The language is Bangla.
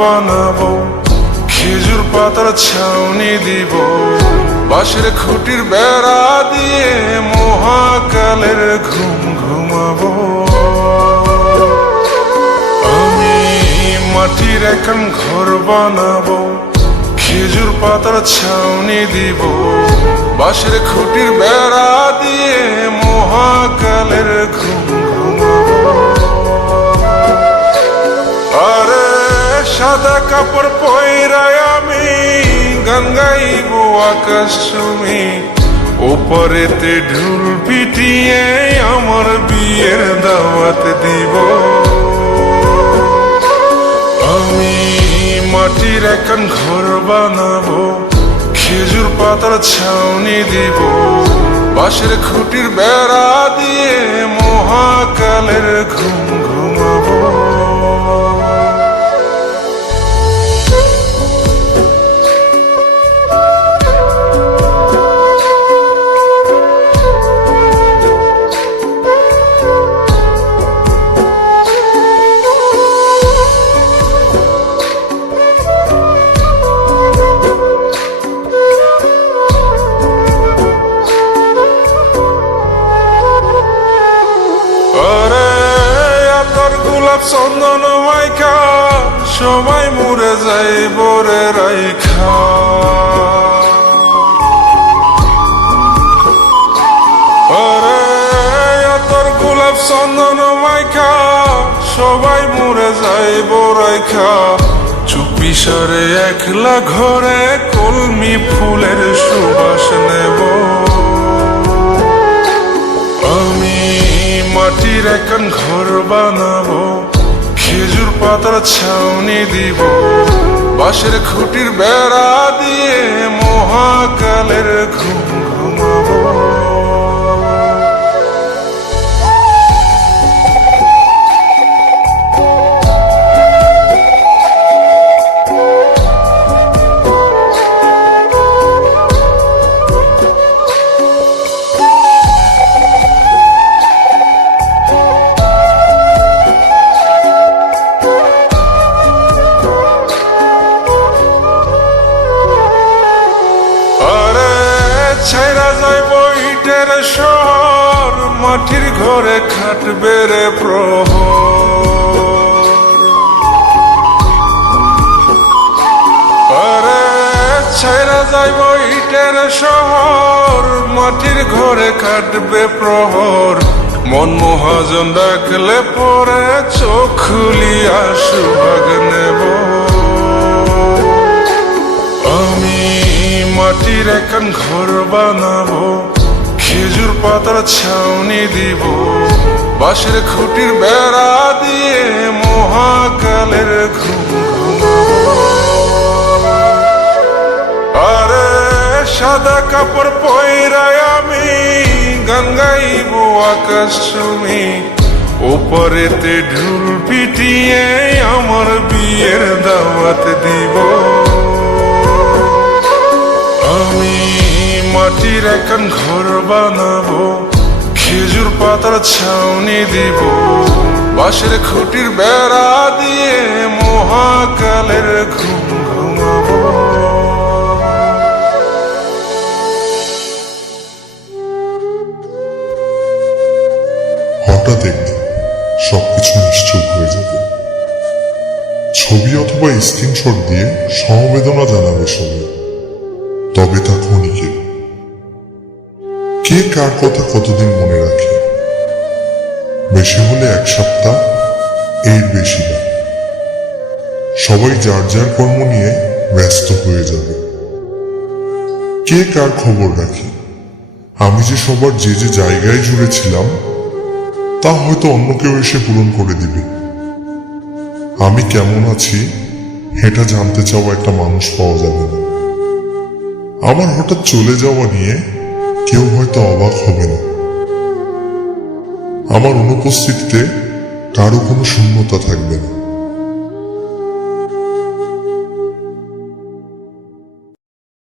বানাবো, খেজুর পাতার ছাউনি দিব, বাঁশের খুঁটির বেড়া দিয়ে মহাকালের ঘুম ঘুমাবো। আমি মাটির এখন ঘর বানাবো, খেজুর পাতার ছাউনি দিব, বাঁশের খুঁটির বেড়া দিয়ে মহাকালের ঘুম ঘুমাবো। আরে সাদা কাপড় পয়রায় আমি গান গাইব আকাশ চুমি, ওপরেতে ঢুল পিটিয়ে আমার বিয়ের দাওয়াত দিব। আমি মাটির এখন ঘর বানাবো, খেজুর পাতার ছাউনি দিব, বাঁশের খুঁটির বেড়া দিয়ে মহাকালের ঘুম ঘুমাবো। চন্দন মাইকা সবাই মরে যাই বরে রাইখা, আরে তোর গোলাপ চন্দন মাইকা সবাই মরে যাই বরাইখা, চুপি সরে একলা ঘরে কলমি ফুলের সুবাস নেব। আমি মাটির এখন ঘর বানাবো, খেজুর পাতার ছাউনি দিব, বাঁশের খুঁটির বেড়া দিয়ে মহাকালের ঘুম ঘুমাবো। ছাইরা যাইব ইটের শহর, মাটির ঘরে খাটবে রে প্রহর। আরে ছাইরা যাইব ইটের শহর, মাটির ঘরে খাটবে প্রহর। মন মহাজন ডাকলে পরে চোখ খুলিয়া সুভাগ নেব। আমি মাটির এখন ঘর বানাবো, খেজুর পাতার ছাউনি দিব, বাঁশের খুঁটির বেড়া দিয়ে মহাকালের ঘুম ঘুমাবো। আরে সাদা কাপড় পয়রায় আমি গান গাইব আকাশ চুমি, ওপরেতে ঢুল পিটিয়ে আমার বিয়ের দাওয়াত দিব। আমি মাটির এখন ঘর বানাবো, খেজুর পাতার ছাউনি দিব, বাঁশের খুঁটির বেড়া দিয়ে মহাকালের ঘুম ঘুমাবো। হঠাৎ একদিন সবকিছু নিশ্চুপ হয়ে যাবে। ছবি অথবা স্ক্রিনশট দিয়ে সমবেদনা জানাবে সবাই, তবে তা ক্ষণিকের। কে কার কথা কতদিন মনে রাখে? বেশি হলে এক সপ্তাহ, এর বেশি না। সবাই যার যার কর্ম নিয়ে ব্যস্ত হয়ে যাবে। কে কার খবর রাখে? আমি যে সবার যে যে জায়গায় জুড়ে ছিলাম তা হয়তো অন্য কেউ এসে পূরণ করে দিবে। আমি কেমন আছি এটা জানতে চাওয়া একটা মানুষ পাওয়া যাবে না। আমার হঠাৎ চলে যাওয়া নিয়ে কেউ হয়তো অবাক হবে না। আমার অনুপস্থিতিতে কারো কোনো শূন্যতা থাকবে না।